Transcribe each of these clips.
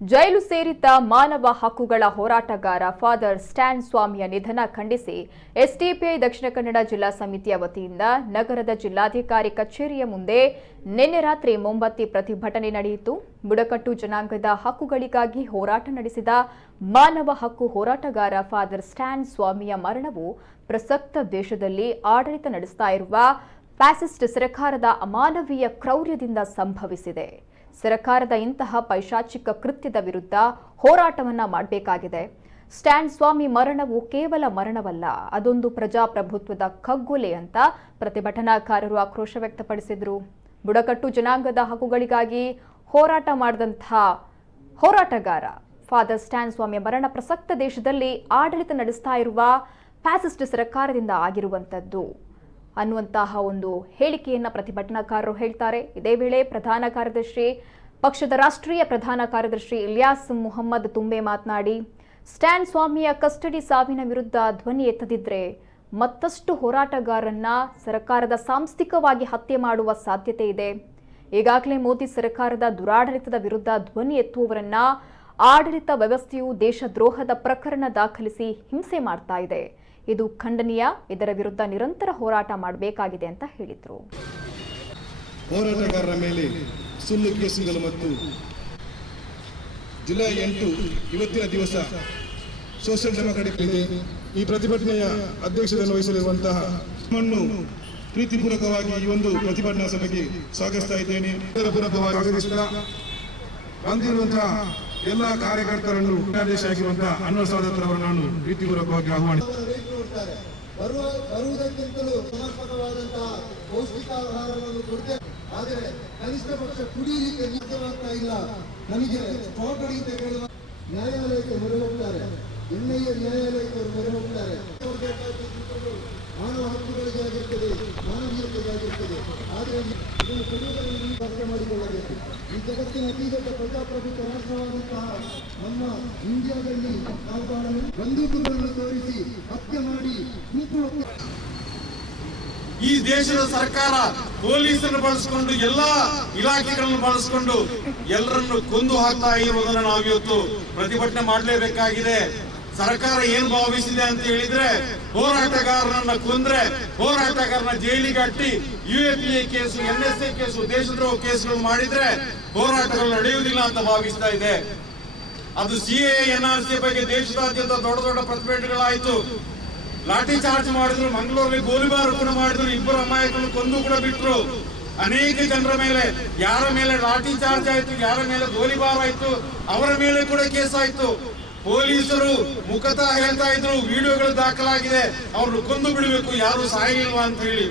ಜೈಲು ಸೇರಿದ್ದ ಮಾನವ ಹಕ್ಕುಗಳ ಹೋರಾಟಗಾರ ಫಾದರ್ ಸ್ಟ್ಯಾನ್ ಸ್ವಾಮಿಯ ನಿಧನ ಖಂಡಿಸಿ ಎಸ್ಡಿಪಿಐ ದಕ್ಷಿಣ ಕನ್ನಡ ಜಿಲ್ಲಾ ಸಮಿತಿಯ ವತಿಯಿಂದ ನಗರದ ಜಿಲ್ಲಾಧಿಕಾರಿ ಕಚೇರಿಯ ಮುಂದೆ ನಿನ್ನೆ ರಾತ್ರಿ ಮೊಂಬತ್ತಿ ಪ್ರತಿಭಟನೆ ನಡೆಯಿತು. ಬುಡಕಟ್ಟು ಜನಾಂಗದ ಹಕ್ಕುಗಳಿಗಾಗಿ ಹೋರಾಟ ನಡೆಸಿದ ಮಾನವ ಹಕ್ಕು ಹೋರಾಟಗಾರ ಫಾದರ್ ಸ್ಟ್ಯಾನ್ ಸ್ವಾಮಿಯ ಮರಣವು ಪ್ರಸಕ್ತ ದೇಶದಲ್ಲಿ ಆಡಳಿತ ನಡೆಸ್ತಾ ಇರುವ ಫ್ಯಾಸಿಸ್ಟ್ ಸರ್ಕಾರದ ಅಮಾನವೀಯ ಕ್ರೌರ್ಯದಿಂದ ಸಂಭವಿಸಿದೆ. ಸರ್ಕಾರದ ಇಂತಹ ಪೈಶಾಚಿಕ ಕೃತ್ಯದ ವಿರುದ್ಧ ಹೋರಾಟವನ್ನ ಮಾಡಬೇಕಾಗಿದೆ. ಸ್ಟ್ಯಾನ್ ಸ್ವಾಮಿ ಮರಣವು ಕೇವಲ ಮರಣವಲ್ಲ, ಅದೊಂದು ಪ್ರಜಾಪ್ರಭುತ್ವದ ಕಗ್ಗೊಲೆ ಅಂತ ಪ್ರತಿಭಟನಾಕಾರರು ಆಕ್ರೋಶ ವ್ಯಕ್ತಪಡಿಸಿದರು. ಬುಡಕಟ್ಟು ಜನಾಂಗದ ಹಕ್ಕುಗಳಿಗಾಗಿ ಹೋರಾಟ ಮಾಡಿದಂತಹ ಹೋರಾಟಗಾರ ಫಾದರ್ ಸ್ಟ್ಯಾನ್ ಸ್ವಾಮಿಯ ಮರಣ ಪ್ರಸಕ್ತ ದೇಶದಲ್ಲಿ ಆಡಳಿತ ನಡೆಸ್ತಾ ಇರುವ ಫ್ಯಾಸಿಸ್ಟ್ ಸರ್ಕಾರದಿಂದ ಆಗಿರುವಂತದ್ದು ಅನ್ನುವಂತಹ ಒಂದು ಹೇಳಿಕೆಯನ್ನ ಪ್ರತಿಭಟನಾಕಾರರು ಹೇಳ್ತಾರೆ. ಇದೇ ವೇಳೆ ಪಕ್ಷದ ರಾಷ್ಟ್ರೀಯ ಪ್ರಧಾನ ಕಾರ್ಯದರ್ಶಿ ಇಲಿಯಾಸ್ ಮುಹಮ್ಮದ್ ತುಂಬೆ ಮಾತನಾಡಿ, ಸ್ಟ್ಯಾನ್ ಸ್ವಾಮಿಯ ಕಸ್ಟಡಿ ಸಾವಿನ ವಿರುದ್ಧ ಧ್ವನಿ ಎತ್ತದಿದ್ರೆ ಮತ್ತಷ್ಟು ಹೋರಾಟಗಾರರನ್ನ ಸರ್ಕಾರದ ಸಾಂಸ್ಥಿಕವಾಗಿ ಹತ್ಯೆ ಮಾಡುವ ಸಾಧ್ಯತೆ ಇದೆ. ಈಗಾಗಲೇ ಮೋದಿ ಸರ್ಕಾರದ ದುರಾಡಳಿತದ ವಿರುದ್ಧ ಧ್ವನಿ ಎತ್ತುವವರನ್ನ ಆಡಳಿತ ವ್ಯವಸ್ಥೆಯು ದೇಶದ್ರೋಹದ ಪ್ರಕರಣ ದಾಖಲಿಸಿ ಹಿಂಸೆ ಮಾಡ್ತಾ ಇದೆ. ಇದು ಖಂಡನೀಯ. ಇದರ ವಿರುದ್ಧ ನಿರಂತರ ಹೋರಾಟ ಮಾಡಬೇಕಾಗಿದೆ ಅಂತ ಹೇಳಿದರು. ಹೋರಾಟಗಾರರ ಮೇಲೆ ಸುಳ್ಳು ಕೇಸುಗಳು ಮತ್ತು ಜುಲೈ 8 ಇವತ್ತಿನ ದಿವಸ ಸೋಷಿಯಲ್ ಡೆಮೊಕ್ರಾಟಿಕ್ ಈ ಪ್ರತಿಭಟನೆಯ ಅಧ್ಯಕ್ಷತೆಯನ್ನು ವಹಿಸಲಿರುವಂತಹ ನಮ್ಮನ್ನು ಪ್ರೀತಿಪೂರ್ವಕವಾಗಿ ಈ ಒಂದು ಪ್ರತಿಭಟನಾ ಸಭೆಗೆ ಸ್ವಾಗತಿಸ್ತಾ ಇದ್ದೇನೆ. ಪೂರ್ವಕವಾಗಿ ಬಂದಿರುವಂತಹ ಎಲ್ಲ ಕಾರ್ಯಕರ್ತರನ್ನು ಕಾರ್ಯಾದೇಶ ಆಗಿರುವಂತಹ ಅನ್ವರ್ ಸಾದತ್ ಅವರನ್ನು ನಾನು ಪ್ರೀತಿಪೂರ್ವಕವಾಗಿ ಆಹ್ವಾನಿಸುತ್ತೇನೆ. ಬರುವುದಕ್ಕಿಂತಲೂ ಸಮರ್ಪಕವಾದಂತಹ ಪೌಷ್ಟಿಕಾಹಾರವನ್ನು ಕೊಡ್ತೇವೆ. ಆದರೆ ಕನಿಷ್ಠ ಪಕ್ಷ ಕುಡಿಯಲಿಕ್ಕೆ ಸಾಧ್ಯವಾಗ್ತಾ ಇಲ್ಲ. ನಮಗೆ ಸ್ಟಾಕ್ ಅಂತ ಕೇಳುವ ನ್ಯಾಯಾಲಯಕ್ಕೆ ಮೊರೆ ಹೋಗ್ತಾರೆ, ಎನ್ಐಎ ನ್ಯಾಯಾಲಯಕ್ಕೆ ಅವರು ಮೊರೆ ಹೋಗ್ತಾರೆ. ಮಾನವ ಹಕ್ಕುಗಳಿಗೆ ಆಗಿರ್ತದೆ, ಮಾನವೀಯತೆಗೆ ಆಗಿರ್ತದೆ. ಆದರೆ ಇದನ್ನು ಕೊಡುವುದನ್ನು ಅರ್ಥ ಮಾಡಿಕೊಳ್ಳಬೇಕು. ಈ ಜಗತ್ತಿನ ಅತಿ ದೊಡ್ಡ ಪ್ರಜಾಪ್ರಭುತ್ವ ರಾಷ್ಟ್ರವಾದಂತಹ ನಮ್ಮ ಇಂಡಿಯಾದಲ್ಲಿ ನಾವು ಕಾಣಲು ಬಂದೂಕುಗಳನ್ನು ತೋರಿಸಿ ಹತ್ಯೆ ಮಾಡಿ ಈ ದೇಶದ ಸರ್ಕಾರ ಪೊಲೀಸರನ್ನು ಬಳಸಿಕೊಂಡು ಎಲ್ಲಾ ಇಲಾಖೆಗಳನ್ನು ಬಳಸಿಕೊಂಡು ಎಲ್ಲರನ್ನು ಕೊಂದು ಹಾಕ್ತಾ ಇರುವುದನ್ನು ನಾವು ಇವತ್ತು ಪ್ರತಿಭಟನೆ ಮಾಡಲೇಬೇಕಾಗಿದೆ. ಸರ್ಕಾರ ಏನ್ ಭಾವಿಸಿದೆ ಅಂತ ಹೇಳಿದ್ರೆ, ಹೋರಾಟಗಾರರನ್ನ ಕೊಂದ್ರೆ ಹೋರಾಟಗಾರನ ಜೈಲಿಗೆ ಅಟ್ಟಿ UAPA ಕೇಸು, NSA ಕೇಸು, ದೇಶದ್ರೋಹ ಕೇಸುಗಳು ಮಾಡಿದ್ರೆ ಹೋರಾಟಗಳು ನಡೆಯುವುದಿಲ್ಲ ಅಂತ ಭಾವಿಸ್ತಾ ಇದೆ. ಅದು CAA NRC ಬಗ್ಗೆ ದೇಶದಾದ್ಯಂತ ದೊಡ್ಡ ದೊಡ್ಡ ಪ್ರತಿಭಟನೆಗಳಾಯಿತು. ಲಾಠಿ ಚಾರ್ಜ್ ಮಾಡಿದ್ರು, ಮಂಗಳೂರಲ್ಲಿ ಗೋಲಿಬಾರ್ ಕೂಡ ಮಾಡಿದ್ರು, ಇಬ್ಬರು ಅಮಾಯಕರನ್ನು ಕೊಂದು ಕೂಡ ಬಿಟ್ರು. ಅನೇಕ ಜನರ ಮೇಲೆ, ಯಾರ ಮೇಲೆ ಲಾಠಿ ಚಾರ್ಜ್ ಆಯ್ತು, ಯಾರ ಮೇಲೆ ಗೋಲಿಬಾರ್ ಆಯ್ತು, ಅವರ ಮೇಲೆ ಕೂಡ ಕೇಸ್ ಆಯ್ತು. ಪೊಲೀಸರು ಮುಖತಃ ಹೇಳ್ತಾ ಇದ್ರು, ವಿಡಿಯೋಗಳು ದಾಖಲಾಗಿದೆ, ಅವ್ರನ್ನು ಕೊಂದು ಬಿಡಬೇಕು, ಯಾರು ಸಾಯಿಲ್ವಾ ಅಂತ ಹೇಳಿ.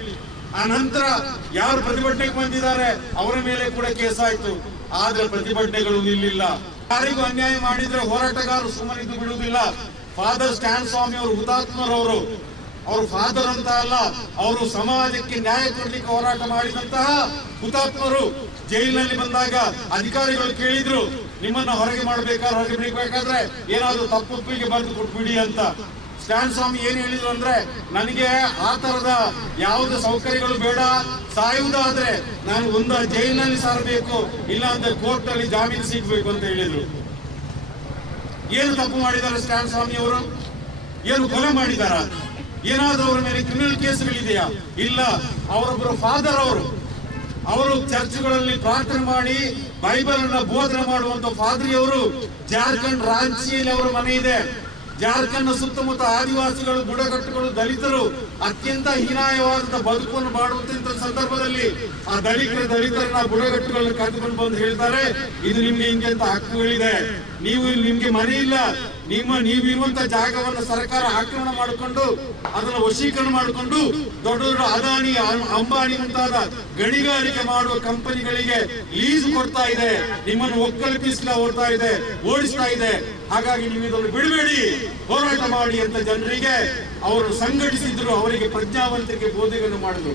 ಆ ನಂತರ ಯಾರು ಪ್ರತಿಭಟನೆಗೆ ಬಂದಿದ್ದಾರೆ ಅವರ ಮೇಲೆ ಕೂಡ ಕೇಸ್ ಆಯ್ತು. ಆದ್ರೆ ಪ್ರತಿಭಟನೆಗಳು ನಿಲ್ಲಿಲ್ಲ. ಯಾರಿಗೂ ಅನ್ಯಾಯ ಮಾಡಿದ್ರೆ ಹೋರಾಟಗಾರರು ಸುಮ್ಮನಿದ್ದು ಬಿಡುವುದಿಲ್ಲ. ಫಾದರ್ ಸ್ಟ್ಯಾನ್ ಸ್ವಾಮಿ ಅವರು ಹುತಾತ್ಮರವರು. ಅವರು ಫಾದರ್ ಅಂತ ಅಲ್ಲ, ಅವರು ಸಮಾಜಕ್ಕೆ ನ್ಯಾಯ ಕೊಡ್ಲಿಕ್ಕೆ ಹೋರಾಟ ಮಾಡಿದಂತಹ ಹುತಾತ್ಮರು. ಜೈಲಿನಲ್ಲಿ ಬಂದಾಗ ಅಧಿಕಾರಿಗಳು ಕೇಳಿದ್ರು, ನಿಮ್ಮನ್ನ ಹೊರಗೆ ಹೊರಗೆ ಬಿಡಬೇಕಾದ್ರೆ ಏನಾದ್ರೂ ತಪ್ಪೊಪ್ಪಿಗೆ ಬರೆದು ಕೊಟ್ಬಿಡಿ ಅಂತ. ಸ್ಟ್ಯಾನ್ ಸ್ವಾಮಿ ಏನ್ ಹೇಳಿದ್ರು ಅಂದ್ರೆ, ನನಗೆ ಆ ತರದ ಯಾವುದೇ ಸೌಕರ್ಯಗಳು ಬೇಡ, ಸಾಯುವುದಾದ್ರೆ ನಾನು ಒಂದು ಜೈಲಿನಲ್ಲಿ ಸಾರಬೇಕು, ಇಲ್ಲ ಅಂದ್ರೆ ಕೋರ್ಟ್ ಅಲ್ಲಿ ಜಾಮೀನು ಸಿಗ್ಬೇಕು ಅಂತ ಹೇಳಿದ್ರು. ಏನು ತಪ್ಪು ಮಾಡಿದ್ದಾರೆ ಸ್ಟ್ಯಾನ್ ಸ್ವಾಮಿ ಅವರು? ಏನು ಕೊಲೆ ಮಾಡಿದಾರ? ಏನಾದ್ರೂ ಅವರ ಮೇಲೆ ಕ್ರಿಮಿನಲ್ ಕೇಸ್ಗಳಿದೆಯಾ? ಇಲ್ಲ. ಅವರೊಬ್ಬರು ಫಾದರ್. ಅವರು ಚರ್ಚ್ಗಳಲ್ಲಿ ಪ್ರಾರ್ಥನೆ ಮಾಡಿ ಬೈಬಲ್ ಅನ್ನ ಬೋಧನೆ ಮಾಡುವಂತ ಫಾದ್ರಿಯವರು. ಜಾರ್ಖಂಡ್ ರಾಂಚಿಯಲ್ಲಿ ಅವರ ಮನೆ ಇದೆ. ಜಾರ್ಖಂಡ್ ಸುತ್ತಮುತ್ತ ಆದಿವಾಸಿಗಳು, ಬುಡಕಟ್ಟುಗಳು, ದಲಿತರು ಅತ್ಯಂತ ಹೀನಾಯವಾದ ಬದುಕನ್ನು ಮಾಡುವಂತ ಸಂದರ್ಭದಲ್ಲಿ ಆ ದಲಿತರನ್ನ ಬುಡಕಟ್ಟುಗಳನ್ನ ಕರೆದುಕೊಂಡು ಬಂದು ಹೇಳ್ತಾರೆ, ಇದು ನಿಮ್ಗೆ ಹಿಂಗೆ ಅಂತ ಹಕ್ಕುಗಳಿದೆ, ನಿಮ್ಗೆ ಮನೆ ಇಲ್ಲ, ನೀವಿರುವಂತ ಜಾಗವನ್ನು ಸರ್ಕಾರ ಆಕ್ರಮಣ ಮಾಡಿಕೊಂಡು ಅದನ್ನು ವಶೀಕರಣ ಮಾಡಿಕೊಂಡು ದೊಡ್ಡ ದೊಡ್ಡ ಅದಾನಿ, ಅಂಬಾನಿ ಮುಂತಾದ ಗಣಿಗಾರಿಕೆ ಮಾಡುವ ಕಂಪನಿಗಳಿಗೆ ಲೀಸ್ ಕೊಡ್ತಾ ಇದೆ, ನಿಮ್ಮನ್ನು ಓಡಿಸ್ತಾ ಇದೆ. ಹಾಗಾಗಿ ನೀವು ಇದನ್ನು ಬಿಡಬೇಡಿ, ಹೋರಾಟ ಮಾಡಿ ಅಂತ ಜನರಿಗೆ ಅವರು ಸಂಘಟಿಸಿದ್ರು. ಅವರಿಗೆ ಪ್ರಜ್ಞಾವಂತಿಕೆ ಬೋಧೆಯನ್ನು ಮಾಡಿದ್ರು.